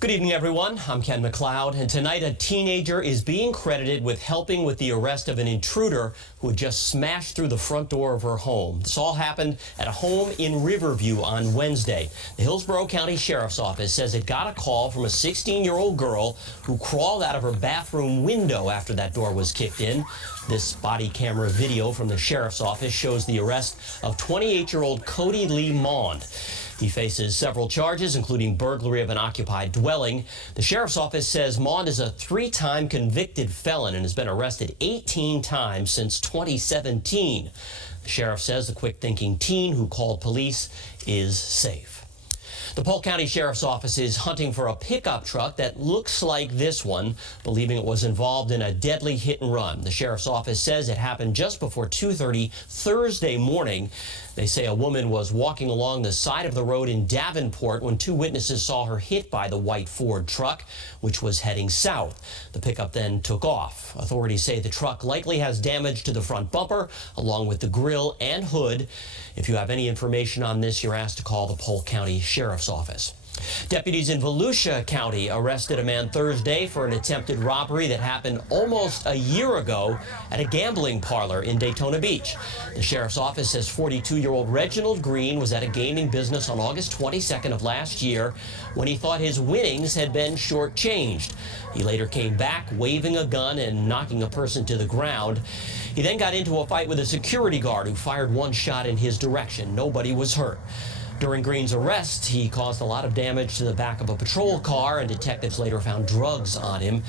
Good evening, everyone. I'm Ken McLeod, and tonight a teenager is being credited with helping with the arrest of an intruder who had just smashed through the front door of her home. This all happened at a home in Riverview on Wednesday. The Hillsborough County Sheriff's Office says it got a call from a 16-year-old girl who crawled out of her bathroom window after that door was kicked in. This body camera video from the Sheriff's Office shows the arrest of 28-year-old Cody Lee Mond. He faces several charges, including burglary of an occupied dwelling. The Sheriff's Office says Mond is a 3-time convicted felon and has been arrested 18 times since 2017. The sheriff says the quick-thinking teen who called police is safe. The Polk County Sheriff's Office is hunting for a pickup truck that looks like this one, believing it was involved in a deadly hit and run. The Sheriff's Office says it happened just before 2:30 Thursday morning. They say a woman was walking along the side of the road in Davenport when 2 witnesses saw her hit by the white Ford truck, which was heading south. The pickup then took off. Authorities say the truck likely has damage to the front bumper, along with the grille and hood. If you have any information on this, you're asked to call the Polk County Sheriff's Office. Deputies in Volusia County arrested a man Thursday for an attempted robbery that happened almost a year ago at a gambling parlor in Daytona Beach. The Sheriff's Office says 42-year-old Reginald Green was at a gaming business on August 22nd of last year when he thought his winnings had been shortchanged. He later came back waving a gun and knocking a person to the ground. He then got into a fight with a security guard who fired 1 shot in his direction. Nobody was hurt. During Green's arrest, he caused a lot of damage to the back of a patrol car, and detectives later found drugs on him.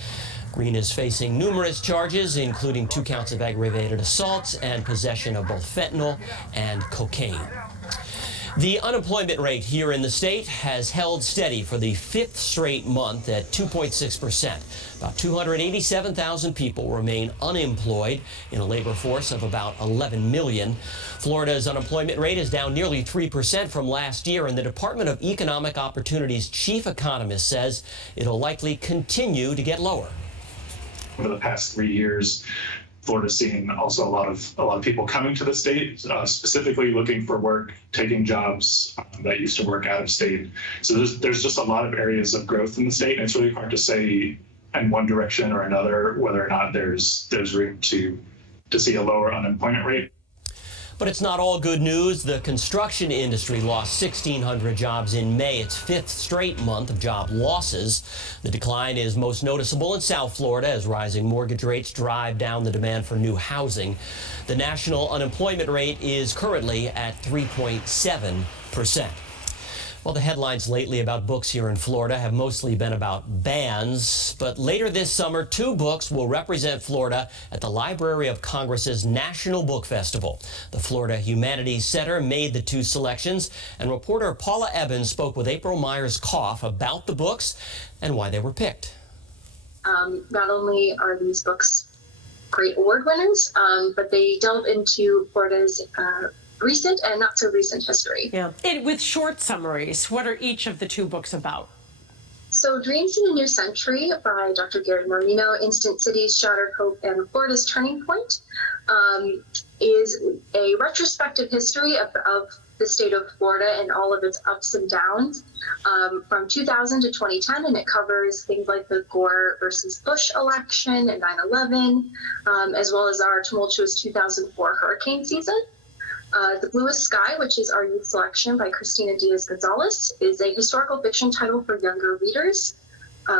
Green is facing numerous charges, including 2 counts of aggravated assault and possession of both fentanyl and cocaine. The unemployment rate here in the state has held steady for the 5th straight month at 2.6%. About 287,000 people remain unemployed in a labor force of about 11 million. Florida's unemployment rate is down nearly 3% from last year, and the Department of Economic Opportunity's chief economist says it'll likely continue to get lower. Over the past 3 years, Florida's seen also a lot of people coming to the state, specifically looking for work, taking jobs that used to work out of state. So there's just a lot of areas of growth in the state, and it's really hard to say in one direction or another whether or not there's room to see a lower unemployment rate. But it's not all good news. The construction industry lost 1,600 jobs in May, its 5th straight month of job losses. The decline is most noticeable in South Florida as rising mortgage rates drive down the demand for new housing. The national unemployment rate is currently at 3.7%. Well, the headlines lately about books here in Florida have mostly been about bans, but later this summer, 2 books will represent Florida at the Library of Congress's National Book Festival. The Florida Humanities Center made the 2 selections, and reporter Paula Evans spoke with April Myers-Koff about the books and why they were picked. Not only are these books great award winners, but they delve into Florida's recent and not so recent history. Yeah. With short summaries, what are each of the 2 books about? So Dreams in a New Century by Dr. Gary Marino, Instant Cities, Shattered Hope, and Florida's Turning Point is a retrospective history of the state of Florida and all of its ups and downs from 2000 to 2010, and it covers things like the Gore versus Bush election and 9/11, as well as our tumultuous 2004 hurricane season. The Bluest Sky, which is our youth selection by Christina Diaz-Gonzalez, is a historical fiction title for younger readers,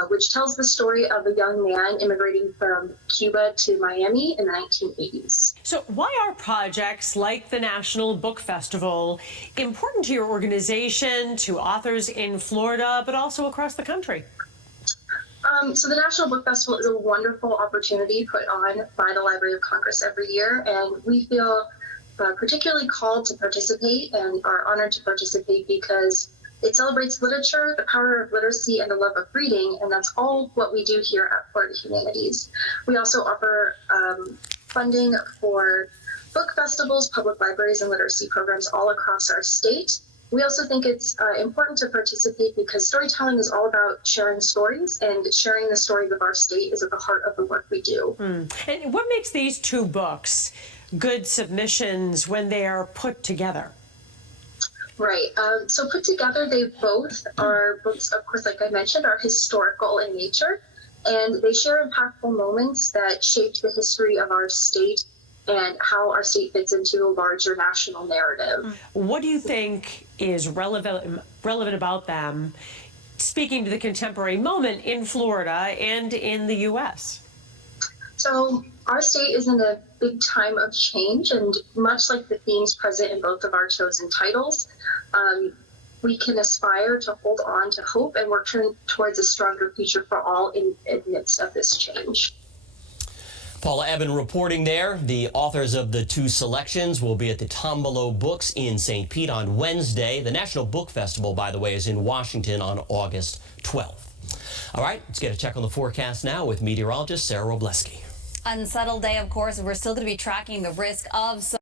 which tells the story of a young man immigrating from Cuba to Miami in the 1980s. So why are projects like the National Book Festival important to your organization, to authors in Florida, but also across the country? So the National Book Festival is a wonderful opportunity put on by the Library of Congress every year, and we feel particularly called to participate and are honored to participate because it celebrates literature, the power of literacy, and the love of reading, and that's all what we do here at Florida Humanities. We also offer funding for book festivals, public libraries, and literacy programs all across our state. We also think it's important to participate because storytelling is all about sharing stories, and sharing the stories of our state is at the heart of the work we do. And what makes these 2 books good submissions when they are put together? Right. So put together, they both are books, of course, like I mentioned, are historical in nature, and they share impactful moments that shaped the history of our state and how our state fits into a larger national narrative. What do you think is relevant about them, speaking to the contemporary moment in Florida and in the U.S.? So our state is in a big time of change, and much like the themes present in both of our chosen titles, we can aspire to hold on to hope and work towards a stronger future for all in the midst of this change. Paula Eben reporting there. The authors of the two selections will be at the Tampa Books in St. Pete on Wednesday. The National Book Festival, by the way, is in Washington on August 12th. All right, let's get a check on the forecast now with meteorologist Sarah Robleski. Unsettled day, of course. We're still going to be tracking the risk of some